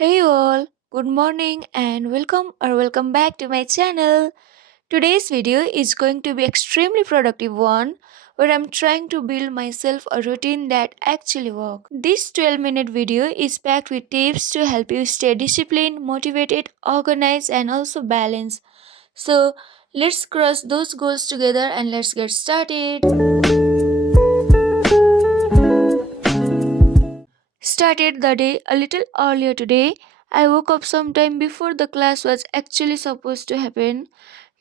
Hey all, good morning and welcome back to my channel. Today's video is going to be extremely productive one where I'm trying to build myself a routine that actually works. This 12-minute video is packed with tips to help you stay disciplined, motivated, organized and also balanced. So, let's cross those goals together and let's get started. Started the day a little earlier today. I woke up sometime before the class was actually supposed to happen,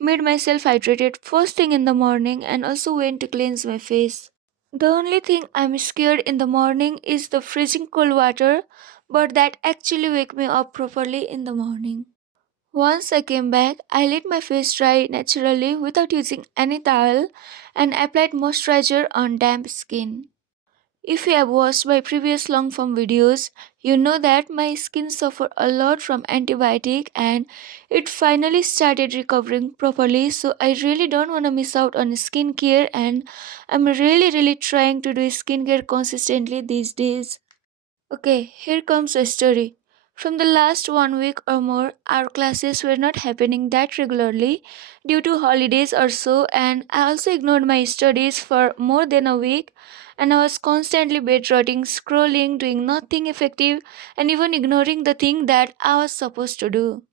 made myself hydrated first thing in the morning, and also went to cleanse my face. The only thing I'm scared in the morning is the freezing cold water, but that actually wake me up properly in the morning. Once I came back, I let my face dry naturally without using any towel and applied moisturizer on damp skin. If you have watched my previous long form videos, you know that my skin suffered a lot from antibiotic and it finally started recovering properly, so I really don't want to miss out on skincare and I'm really trying to do skincare consistently these days. Okay, here comes a story. From the last 1 week or more, our classes were not happening that regularly due to holidays or so, and I also ignored my studies for more than a week. And I was constantly bedrotting, scrolling, doing nothing effective, and even ignoring the thing that I was supposed to do.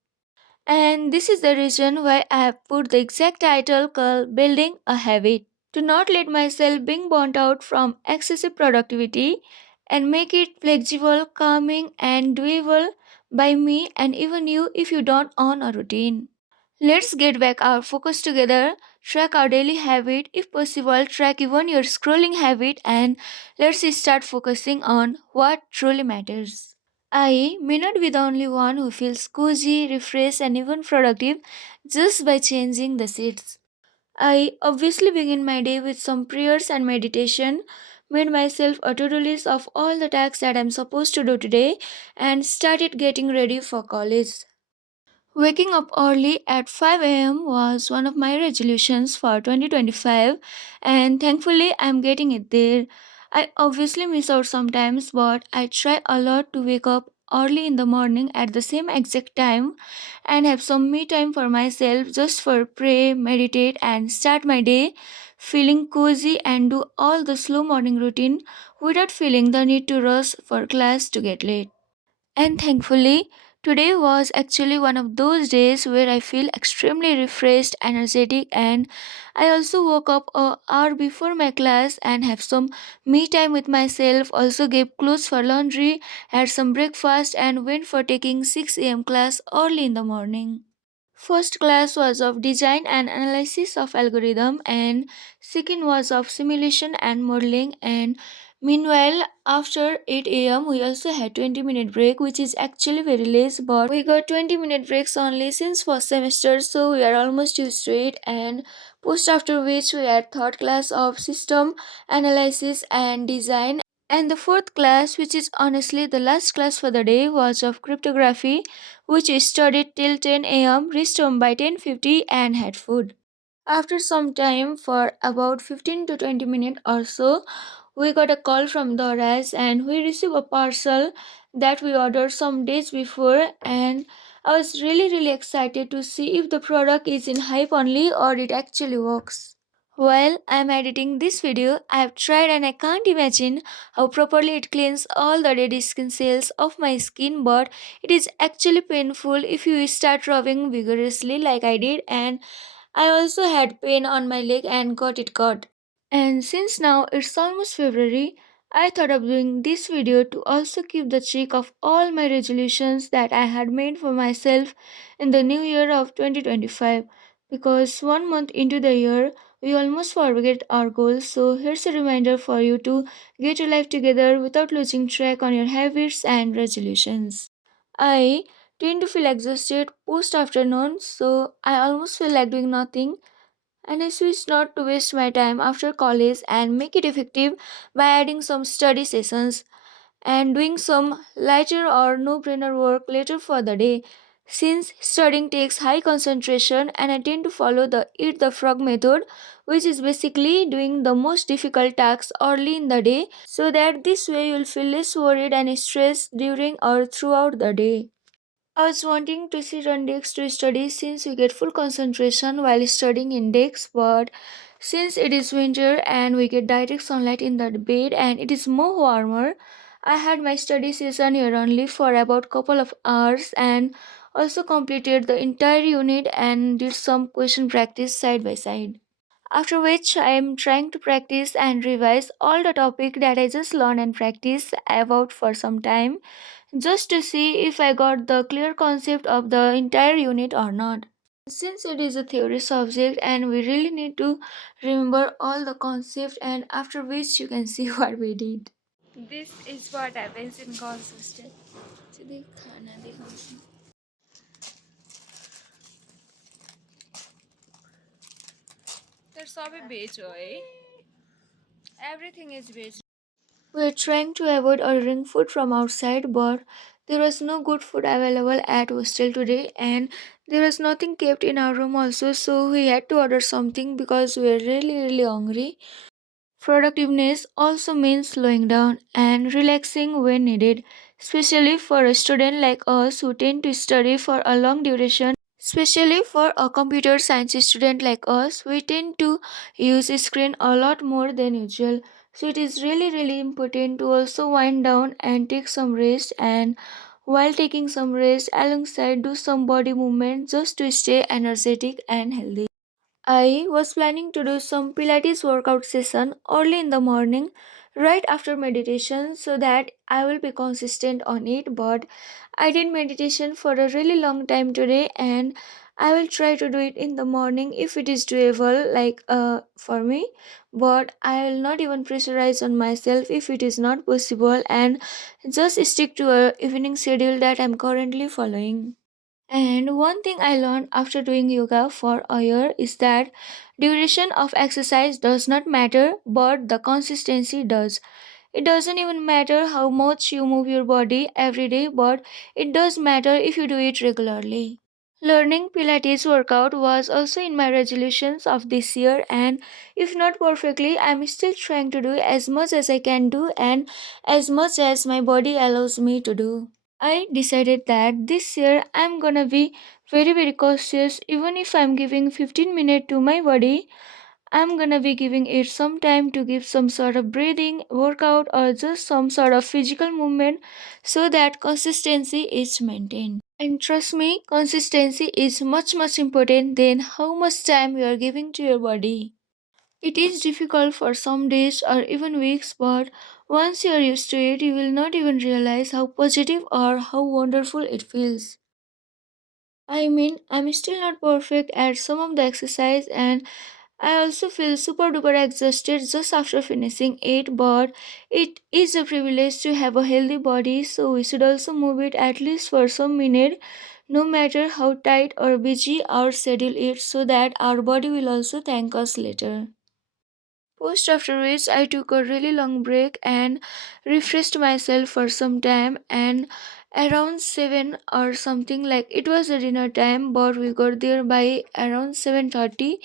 And this is the reason why I have put the exact title called Building a Habit. To not let myself being burnt out from excessive productivity and make it flexible, calming, and doable by me and even you if you don't own a routine. Let's get back our focus together, track our daily habit, if possible, track even your scrolling habit, and let's start focusing on what truly matters. I may not be the only one who feels cozy, refreshed, and even productive just by changing the seats. I obviously begin my day with some prayers and meditation, made myself a to do list of all the tasks that I'm supposed to do today, and started getting ready for college. Waking up early at 5 a.m. was one of my resolutions for 2025, and thankfully, I'm getting it there. I obviously miss out sometimes, but I try a lot to wake up early in the morning at the same exact time and have some me time for myself just for pray, meditate, and start my day feeling cozy and do all the slow morning routine without feeling the need to rush for class to get late. And thankfully, today was actually one of those days where I feel extremely refreshed, energetic, and I also woke up an hour before my class and have some me time with myself. Also, gave clothes for laundry, had some breakfast, and went for taking 6 a.m. class early in the morning. First class was of design and analysis of algorithm and second was of simulation and modeling and meanwhile after 8 a.m. we also had 20-minute break which is actually very less but we got 20-minute breaks only since first semester so we are almost used to it and post after which we had third class of system analysis and design and the fourth class, which is honestly the last class for the day, was of cryptography, which we studied till 10 a.m., reached home by 10:50 and had food. After some time, for about 15 to 20 minutes or so, we got a call from Doras and we received a parcel that we ordered some days before and I was really excited to see if the product is in hype only or it actually works. While I'm editing this video, I have tried and I can't imagine how properly it cleans all the dead skin cells of my skin, but it is actually painful if you start rubbing vigorously like I did, and I also had pain on my leg and got it cut. And since now it's almost February, I thought of doing this video to also keep the check of all my resolutions that I had made for myself in the new year of 2025. Because 1 month into the year, we almost forget our goals. So here's a reminder for you to get your life together without losing track on your habits and resolutions. I tend to feel exhausted post afternoon, so I almost feel like doing nothing and I switched not to waste my time after college and make it effective by adding some study sessions and doing some lighter or no brainer work later for the day. Since studying takes high concentration and I tend to follow the eat the frog method, which is basically doing the most difficult tasks early in the day so that this way you'll feel less worried and stressed during or throughout the day. I was wanting to sit on decks to study since we get full concentration while studying in decks, but since it is winter and we get direct sunlight in the bed and it is more warmer, I had my study session here only for about couple of hours and also completed the entire unit and did some question practice side by side. After which I am trying to practice and revise all the topic that I just learned and practice about for some time just to see if I got the clear concept of the entire unit or not. Since it is a theory subject and we really need to remember all the concept and after which you can see what we did. This is what happens in girls hostel. तर सबै भेज हो है Everything is veg. We are trying to avoid ordering food from outside, but there was no good food available at hostel today, and there was nothing kept in our room also, so we had to order something because we were really hungry. Productiveness also means slowing down and relaxing when needed, especially for a student like us who tend to study for a long duration. Especially for a computer science student like us, we tend to use screen a lot more than usual. So it is really important to also wind down and take some rest and while taking some rest alongside do some body movement just to stay energetic and healthy. I was planning to do some Pilates workout session early in the morning, right after meditation, so that I will be consistent on it. But I did meditation for a really long time today, and I will try to do it in the morning if it is doable, for me. But I will not even pressurize on myself if it is not possible, and just stick to a evening schedule that I'm currently following. And one thing I learned after doing yoga for a year is that duration of exercise does not matter, but the consistency does. It doesn't even matter how much you move your body every day, but it does matter if you do it regularly. Learning Pilates workout was also in my resolutions of this year, and if not perfectly, I'm still trying to do as much as I can do and as much as my body allows me to do. I decided that this year I'm gonna be very cautious. Even if I'm giving 15 minutes to my body, I'm gonna be giving it some time to give some sort of breathing workout or just some sort of physical movement so that consistency is maintained. And trust me, consistency is much important than how much time you are giving to your body. It is difficult for some days or even weeks, but once you are used to it, you will not even realize how positive or how wonderful it feels. I mean, I'm still not perfect at some of the exercise, and I also feel super duper exhausted just after finishing it, but it is a privilege to have a healthy body, so we should also move it at least for some minute, no matter how tight or busy our schedule is, so that our body will also thank us later. Post after which I took a really long break and refreshed myself for some time and around 7 or something like it was a dinner time but we got there by around 7:30.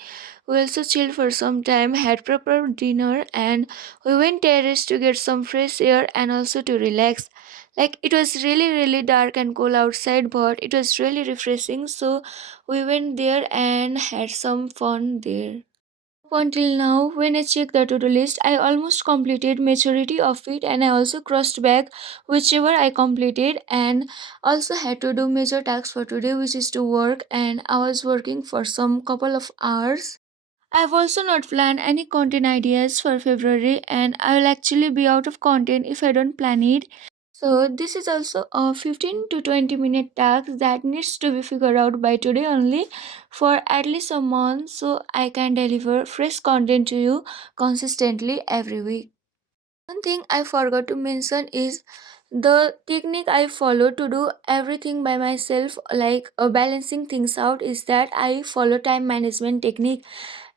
We also chilled for some time, had proper dinner and we went terrace to get some fresh air and also to relax. Like it was really dark and cold outside but it was really refreshing so we went there and had some fun there. Up until now, when I check the to-do list, I almost completed majority of it and I also crossed back whichever I completed and also had to do major tasks for today which is to work and I was working for some couple of hours. I have also not planned any content ideas for February and I will actually be out of content if I don't plan it. So this is also a 15 to 20 minute task that needs to be figured out by today only for at least a month so I can deliver fresh content to you consistently every week. One thing I forgot to mention is the technique I follow to do everything by myself, like balancing things out, is that I follow time management technique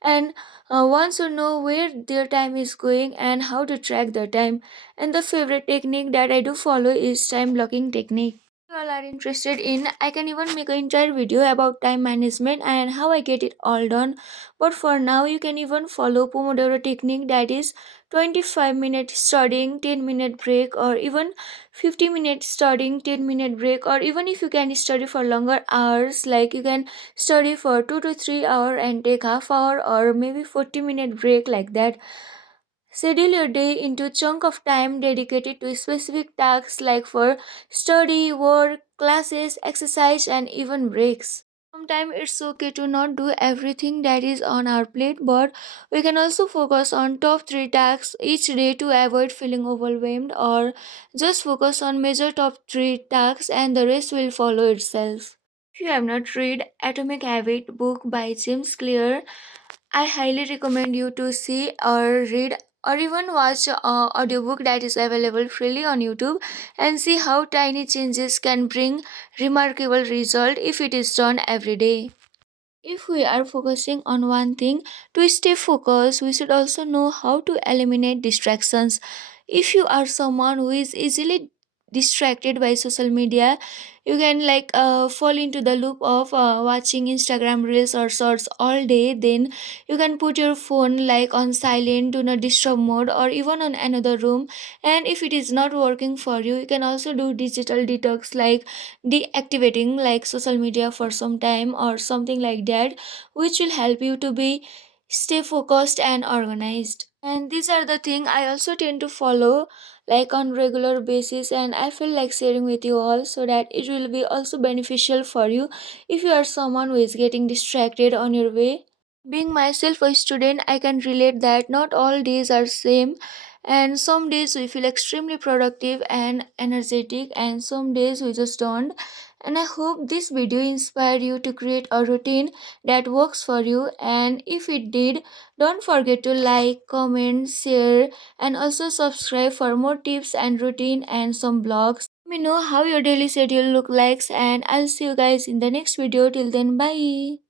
and one should know where their time is going and how to track the time. And the favorite technique that I do follow is time blocking technique. If you all are interested in, I can even make an entire video about time management and how I get it all done. But for now, you can even follow Pomodoro technique, that is 25-minute studying, 10-minute break, or even 50-minute studying, 10-minute break, or even if you can study for longer hours, like you can study for 2 to 3 hour and take half hour or maybe 40-minute break like that. Schedule your day into chunk of time dedicated to specific tasks like for study, work, classes, exercise, and even breaks. Sometimes it's okay to not do everything that is on our plate, but we can also focus on top 3 tasks each day to avoid feeling overwhelmed, or just focus on major top 3 tasks and the rest will follow itself. If you have not read Atomic Habit book by James Clear, I highly recommend you to see or read or even watch a audiobook that is available freely on YouTube, and see how tiny changes can bring remarkable result if it is done every day. If we are focusing on one thing, to stay focused, we should also know how to eliminate distractions. If you are someone who is easily distracted by social media, you can fall into the loop of watching Instagram reels or shorts all day. Then you can put your phone on silent, do not disturb mode, or even on another room. And if it is not working for you, you can also do digital detox, like deactivating social media for some time or something like that, which will help you to be stay focused and organized. And these are the thing I also tend to follow on regular basis, and I feel like sharing with you all so that it will be also beneficial for you if you are someone who is getting distracted on your way. Being myself a student, I can relate that not all days are same, and some days we feel extremely productive and energetic, and some days we just don't. And I hope this video inspired you to create a routine that works for you. And if it did, don't forget to like, comment, share, and also subscribe for more tips and routine and some blogs. Let me know how your daily schedule look like, and I'll see you guys in the next video. Till then, bye.